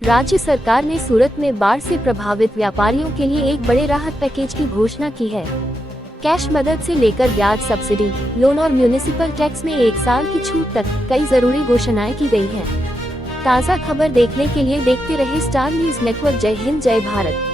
राज्य सरकार ने सूरत में बाढ़ से प्रभावित व्यापारियों के लिए एक बड़े राहत पैकेज की घोषणा की है। कैश मदद से लेकर ब्याज सब्सिडी, लोन और म्यूनिसिपल टैक्स में 1 साल की छूट तक कई जरूरी घोषणाएं की गई हैं। ताज़ा खबर देखने के लिए देखते रहे स्टार न्यूज नेटवर्क। जय हिंद, जय भारत।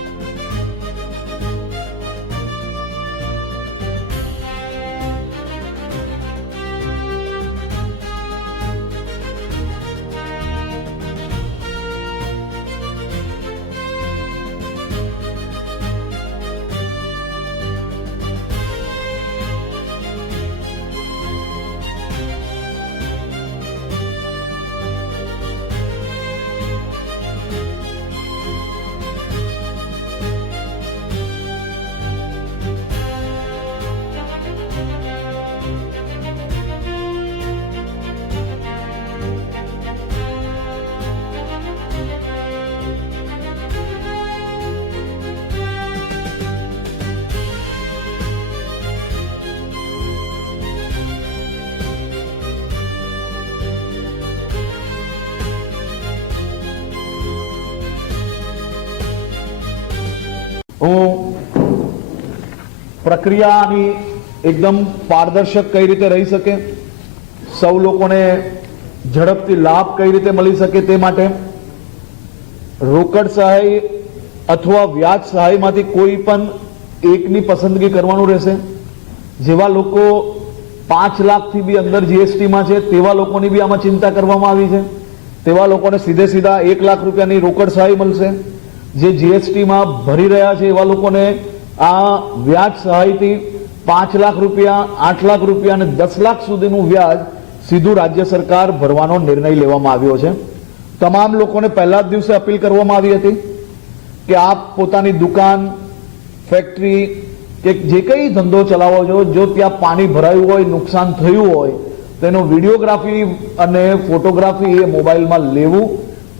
પ્રક્રિયાની એકદમ પારદર્શક કઈ રીતે રહી શકે, સૌ લોકોને ઝડપથી લાભ કઈ રીતે મળી શકે તે માટે રોકડ સહાય અથવા વ્યાજ સહાયમાંથી કોઈ પણ એકની પસંદગી કરવાનું રહેશે। જેવા લોકો 5 લાખથી બી અંદર જીએસટીમાં છે તેવા લોકોની બી આમાં ચિંતા કરવામાં આવી છે। તેવા લોકોને સીધે સીધા 1 લાખ રૂપિયાની રોકડ સહાય મળશે। જે જીએસટીમાં ભરી રહ્યા છે એવા લોકોને આ વ્યાજ સહાયથી 5 લાખ રૂપિયા, 8 લાખ રૂપિયા અને 10 લાખ સુધીનું વ્યાજ સીધું રાજ્ય સરકાર ભરવાનો નિર્ણય લેવામાં આવ્યો છે। તમામ લોકોને પહેલા જ દિવસે અપીલ કરવામાં આવી હતી કે આપ પોતાની દુકાન, ફેક્ટરી કે જે કંઈ ધંધો ચલાવો છો, જો ત્યાં પાણી ભરાયું હોય, નુકસાન થયું હોય તેનો વિડીયોગ્રાફી અને ફોટોગ્રાફી એ મોબાઈલમાં લેવું,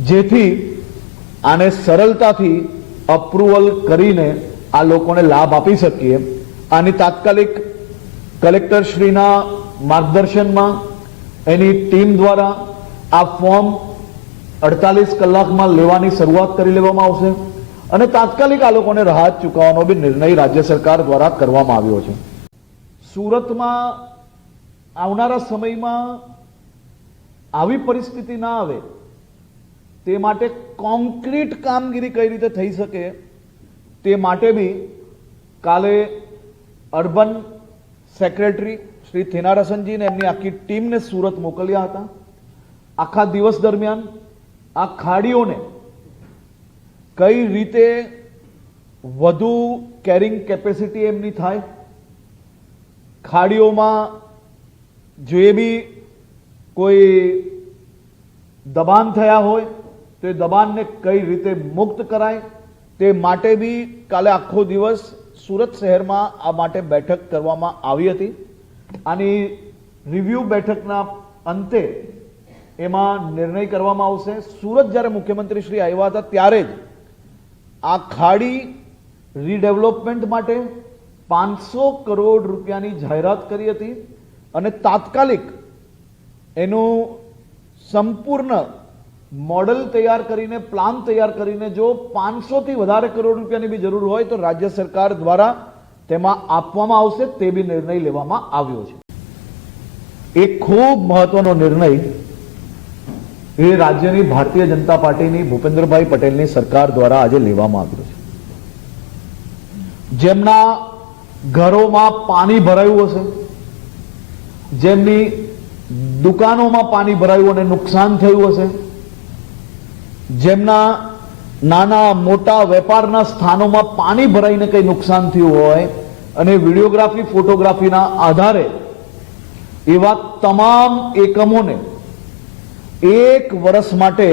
જેથી આને સરળતાથી અપ્રુવલ કરીને આ લોકોને લાભ આપી શકીએ। આની તાત્કાલિક કલેક્ટર શ્રીના માર્ગદર્શનમાં એની ટીમ દ્વારા આ ફોર્મ 48 કલાકમાં લેવાની શરૂઆત કરી લેવામાં આવશે અને તાત્કાલિક આ લોકોને રાહત ચૂકવવાનો બી નિર્ણય રાજ્ય સરકાર દ્વારા કરવામાં આવ્યો છે। સુરતમાં આવનારા સમયમાં આવી પરિસ્થિતિ ના આવે તે માટે કોન્ક્રીટ કામગીરી કઈ રીતે થઈ શકે તે માટે બી કાલે અર્બન સેક્રેટરી શ્રી થેનારસનજીને એમની આખી ટીમને સુરત મોકલ્યા હતા। આખા દિવસ દરમિયાન આ ખાડીઓને કઈ રીતે વધુ કેરિંગ કેપેસિટી એમની થાય, ખાડીઓમાં જે બી કોઈ દબાણ થયા હોય તે દબાણને કઈ રીતે મુક્ત કરાય તે માટે બી કાલે આખો દિવસ સુરત શહેરમાં આ માટે બેઠક કરવામાં આવી હતી। આની રિવ્યુ બેઠકના અંતે એમાં નિર્ણય કરવામાં આવશે। સુરત જ્યારે મુખ્યમંત્રી શ્રી આવ્યા હતા ત્યારે જ આ ખાડી રીડેવલપમેન્ટ માટે 500 કરોડ રૂપિયાની જાહેરાત કરી હતી અને તાત્કાલિક એનું સંપૂર્ણ मॉडल तैयार करीने, प्लान तैयार करीने जो 500 થી વધારે કરોડ રૂપિયાની બી જરૂર હોય તો રાજ્ય સરકાર દ્વારા તેમાં આપવામાં આવશે, તે બી નિર્ણય લેવામાં આવ્યો છે। એક ખૂબ મહત્વનો નિર્ણય એ રાજ્યની ભારતીય જનતા પાર્ટીની ભૂપેન્દ્રભાઈ પટેલની સરકાર દ્વારા આજે લેવામાં આવ્યો છે। જેમના ઘરોમાં પાણી ભરાયું હશે, જેમની દુકાનોમાં પાણી ભરાયું અને નુકસાન થયું હશે, જેમના નાના મોટા વેપારના સ્થાનોમાં પાણી ભરાઈને કઈ નુકસાન થયું હોય અને વિડીયોગ્રાફી, ફોટોગ્રાફીના આધારે એવા તમામ એકમોને 1 વર્ષ માટે,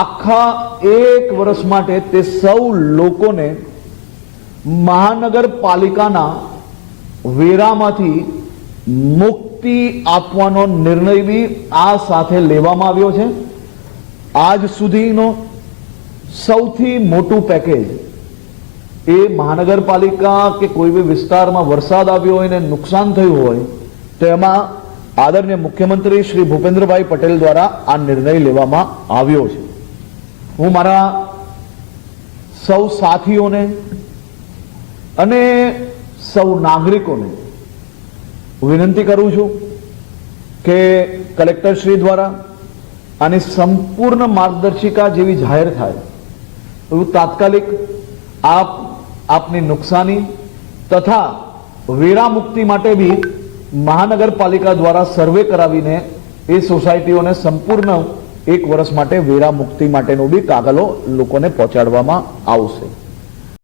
આખા 1 વર્ષ માટે તે સૌ લોકોને મહાનગરપાલિકાના વેરામાંથી મુક્તિ આપવાનો નિર્ણય બી આ સાથે લેવામાં આવ્યો છે। आज सुधीनो सौथी मोटू पैकेज ए महानगरपालिका के कोई भी विस्तार में वरसाद आव्यो होय ने नुकसान थयुं होय तेमां આદરણીય મુખ્યમંત્રી શ્રી ભૂપેન્દ્રભાઈ પટેલ દ્વારા આ નિર્ણય લેવામાં આવ્યો છે. હું મારા સૌ સાથીઓને અને સૌ નાગરિકોને વિનંતી કરું છું કે કલેક્ટર શ્રી દ્વારા આની સંપૂર્ણ માર્ગદર્શિકા જેવી જાહેર થાય એવું તાત્કાલિક આપની નુકસાની તથા વેરા મુક્તિ માટે બી મહાનગરપાલિકા દ્વારા સર્વે કરાવીને એ સોસાયટીઓને સંપૂર્ણ 1 વર્ષ માટે વેરા મુક્તિ માટેનો બી કાગળો લોકોને પહોંચાડવામાં આવશે.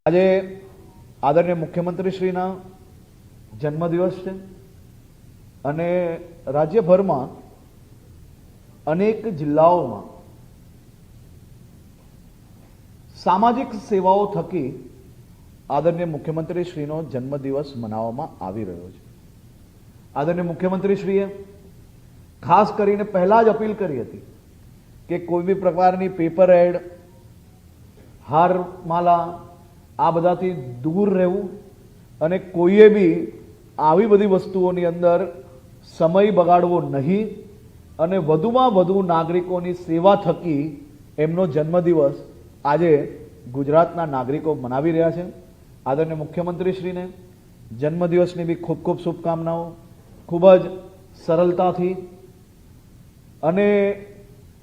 આજે આદરણીય મુખ્યમંત્રી શ્રીના જન્મદિવસ છે અને રાજ્યભરમાં અનેક જિલ્લાઓમાં સામાજિક સેવાઓ થકી આદરણીય મુખ્યમંત્રી શ્રીનો જન્મદિવસ મનાવવામાં આવી રહ્યો છે. આદરણીય મુખ્યમંત્રી શ્રીએ ખાસ કરીને પહેલા જ અપીલ કરી હતી કે કોઈ બી પ્રકારની પેપર એડ, હારમાલા આ બધાથી દૂર રહેવું અને કોઈએ બી આવી બધી વસ્તુઓની અંદર સમય બગાડવો નહીં અને વધુમાં વધુ નાગરિકોની સેવા થકી એમનો જન્મદિવસ આજે ગુજરાતના નાગરિકો મનાવી રહ્યા છે. આદરણીય મુખ્યમંત્રી શ્રીને જન્મદિવસની બી ખૂબ ખૂબ શુભકામનાઓ. ખૂબ જ સરળતાથી અને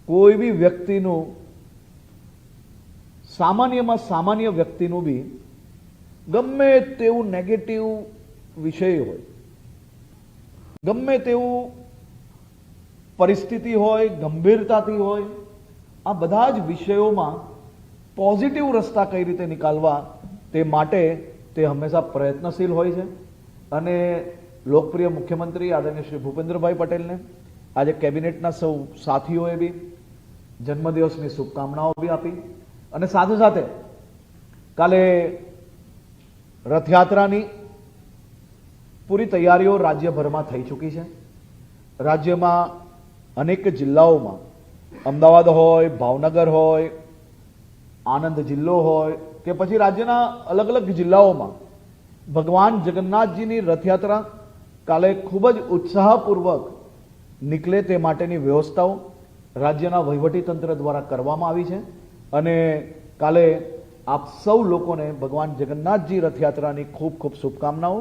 કોઈ બી વ્યક્તિનું સામાન્યમાં સામાન્ય વ્યક્તિનું બી ગમે તેવું નેગેટિવ વિષય હોય, ગમે તેવું પરિસ્થિતિ હોય, ગંભીરતાથી હોય, આ બધા જ વિષયોમાં પોઝિટિવ રસ્તા કઈ રીતે નીકાળવા તે માટે તે હંમેશા પ્રયત્નશીલ હોય છે. અને લોકપ્રિય મુખ્યમંત્રી આદરણીય શ્રી ભૂપેન્દ્રભાઈ પટેલને આજે કેબિનેટના સૌ સાથીઓએ બી જન્મદિવસની શુભકામનાઓ બી આપી અને સાથે સાથે કાલે રથયાત્રાની પૂરી તૈયારીઓ રાજ્યભરમાં થઈ ચૂકી છે. રાજ્યમાં અનેક જિલ્લાઓમાં અમદાવાદ હોય, ભાવનગર હોય, આણંદ જિલ્લો હોય કે પછી રાજ્યના અલગ અલગ જિલ્લાઓમાં ભગવાન જગન્નાથજીની રથયાત્રા કાલે ખૂબ જ ઉત્સાહપૂર્વક નીકળે તે માટેની વ્યવસ્થાઓ રાજ્યના વહીવટીતંત્ર દ્વારા કરવામાં આવી છે. અને કાલે આપ સૌ લોકોને ભગવાન જગન્નાથજી રથયાત્રાની ખૂબ ખૂબ શુભકામનાઓ.